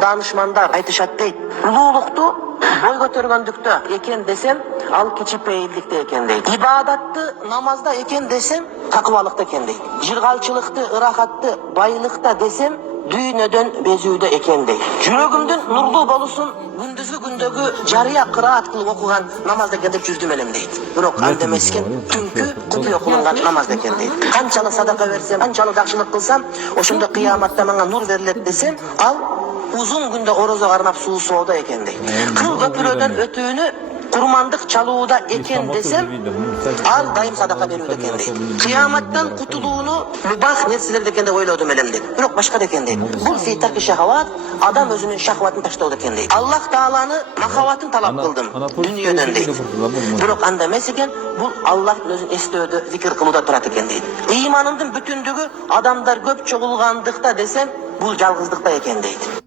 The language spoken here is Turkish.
Danışmanlar aytышат дейт. Улуулукту бой көтөргөндүктө экен десем, ал кичипейилдикте экен дейт. Ибадатты намазда экен десем, такыбалыкта экен дейт. Жыргалчылыкты, ырахатты байлыкта десем, дүйнөдөн безүүдө экен дейт. Жүрөгүмдүн нурлуу болусун күндүзгү күндөгү жарыя кыраат кылып окуган намазда экен деп жүрдүм элем дейт. Бирок анда эмес экен, түнкү купуй окулган намазда экен дейт. Канчалык садака берсем, канчалык жакшылык кылсам, ошондо кыяматта мага нур берилет десем, ал uzun günde oroza karnap suyu soğuda eken deydi. Kıl köpüröden ötüğünü kurmandık çaluğuda eken desem, al dayım sadaka veriyor eken deydi. Kıyamattan kutuluğunu mübah nersiler deken de öyle ödüm elem deydi. Yok başka deken deydi. Bu fitarki şahvat, adam özünün şahvatını taşıdı eken deydi. Allah Teala'nı makavatını talap kıldım. Dünyadan deydi. Yok anda mesiken, bu Allah'ın özün estöğüdü zikir kılıda turat eken deydi. İmanımdın bütündüğü adamlar köp çoğulgandıkta desem, bu жалгыздыкта экен дейт.